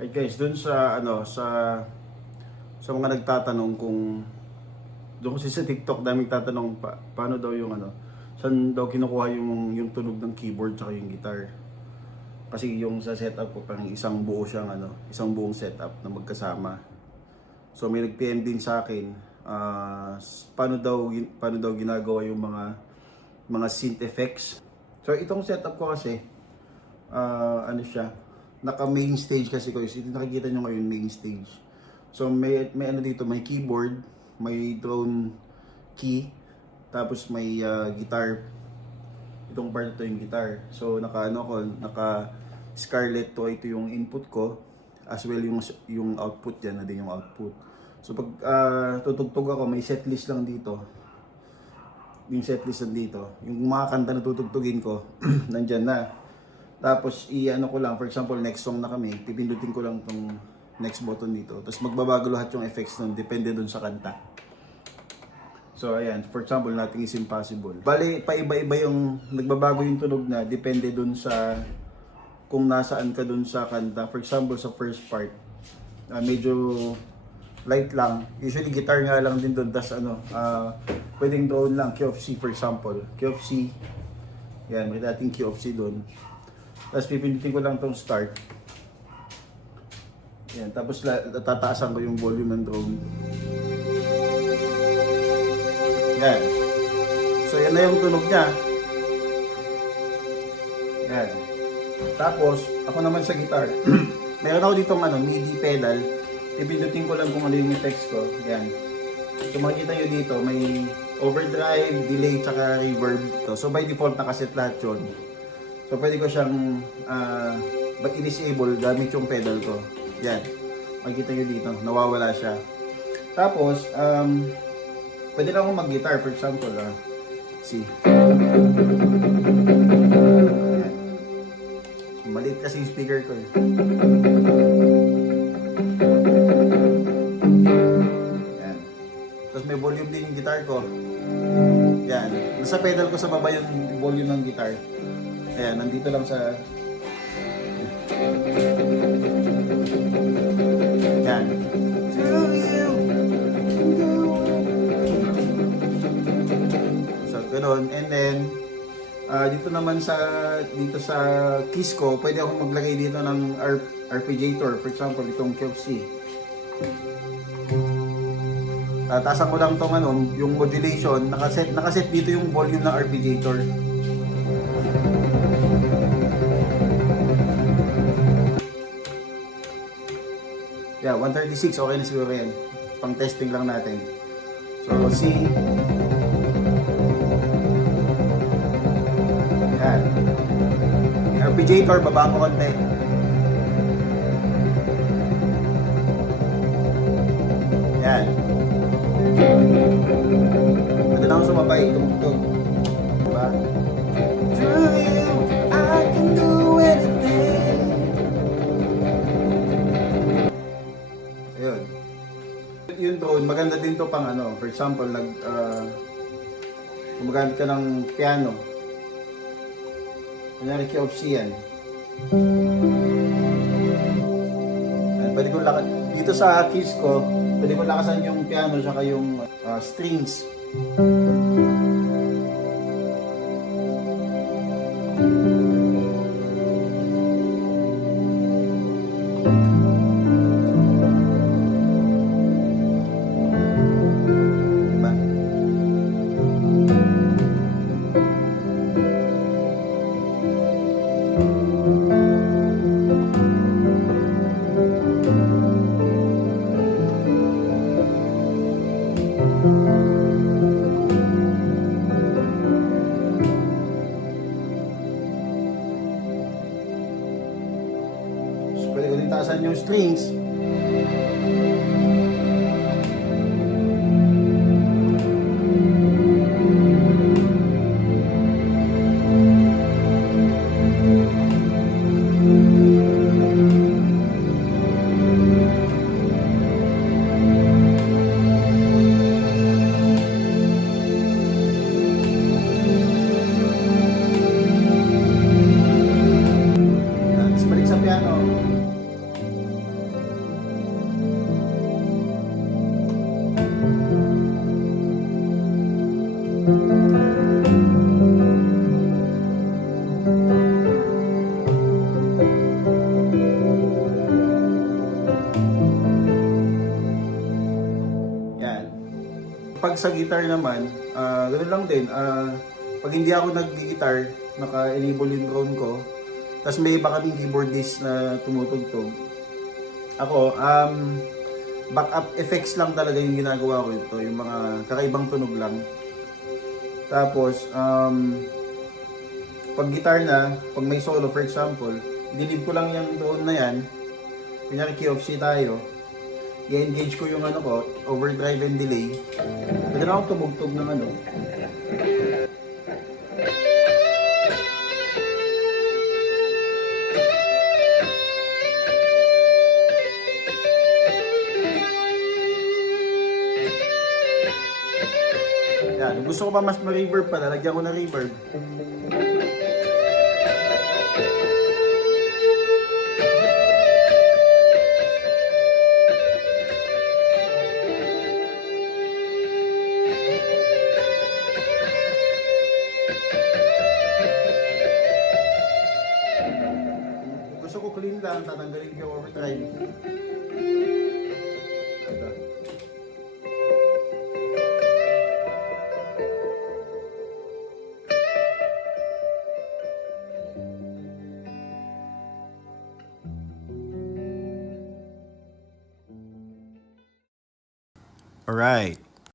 Hey guys, dun sa sa mga nagtatanong kung doon kasi sa TikTok dami nagtatanong paano daw yung saan daw kinukuha yung tunog ng keyboard tsaka yung guitar. Kasi yung sa setup ko parang isang buo siyang isang buong setup na magkasama. So may nag-PM din sa akin paano daw ginagawa yung mga synth effects. So itong setup ko kasi ano siya, naka main stage kasi ko. Ito nakikita nyo ngayon, main stage. So may ano dito, may keyboard, may drone key, tapos may guitar. Itong part ito yung guitar. So naka Scarlett to, ito yung input ko, as well yung output diyan na din yung output. So pag tutugtog ako, may setlist lang dito. Yung setlist nandito. Yung mga kanta na tutugtugin ko, nandyan na. Tapos i-ano ko lang, for example, next song na kami, pipindutin ko lang tong next button dito. Tapos magbabago lahat yung effects nun, depende dun sa kanta. So ayan, for example, Nothing is Impossible. Bali, paiba-iba yung, nagbabago yung tunog na, depende dun sa, kung nasaan ka dun sa kanta. For example, sa first part, medyo light lang. Usually guitar nga lang din dun, tapos pwedeng drone lang, key of C for example. Key of C, yan, may dating key of C dun. Tapos pipindutin ko lang tong start. Yan, tapos tataasan ko yung volume ng drone. Yan. So yan na yung tunog niya. Yan. Tapos ako naman sa guitar. Meron ako ditong MIDI pedal. Pipindutin ko lang kung ano yung effects ko. Yan. So makikita nyo dito, may overdrive, delay, tsaka reverb. So by default nakaset lahat yun. So pwede ko siyang i-disable gamit yung pedal ko. Yan. Makikita nyo dito, nawawala siya. Tapos, pwede lang akong mag-guitar. For example, C. Yan. Maliit kasi yung speaker ko. Yan. Tapos may volume din yung guitar ko. Yan. Nasa pedal ko sa baba yung volume ng guitar. Ayan, nandito lang sa... Yan. So, ganoon. And then, dito naman sa keys ko, pwede akong maglagay dito ng arpeggiator. For example, itong QFC. Tatasan ko lang tong yung modulation. Nakaset dito yung volume ng arpeggiator. Yeah, 136, okay na siguro yan. Pang testing lang natin. So, C. Yan. Yung arpeggiator, baba ko konti. Yan. Pwede lang sumabay, tumugtog. Diba? Through you, I can do anything. Ayun. Yung drone, maganda din to pang for example, gumagamit ka ng piano. Kunyari key of C yan. Pwede ko dito sa keys ko, pwede ko lakasan yung piano saka yung strings. Pwede ko din taasan yung strings. sa guitar naman, ganoon lang din. Pag hindi ako nag-guitar, naka-enable yung drone ko. Tapos may iba kaming keyboardist na tumutugtog. Ako, backup effects lang talaga yung ginagawa ko ito. Yung mga kakaibang tunog lang. Tapos, pag guitar na, pag may solo for example, dinib ko lang yung drone na yan. Kunyari key off C tayo. I-engage ko yung ano ko, overdrive and delay. Pwede na akong tumugtog ng ano. Yan, gusto ko pa mas ma-reverb pa, lalagyan ko na reverb. Gusto ko clean lang, tatanggalin ko yung overdrive. Ito. Alright.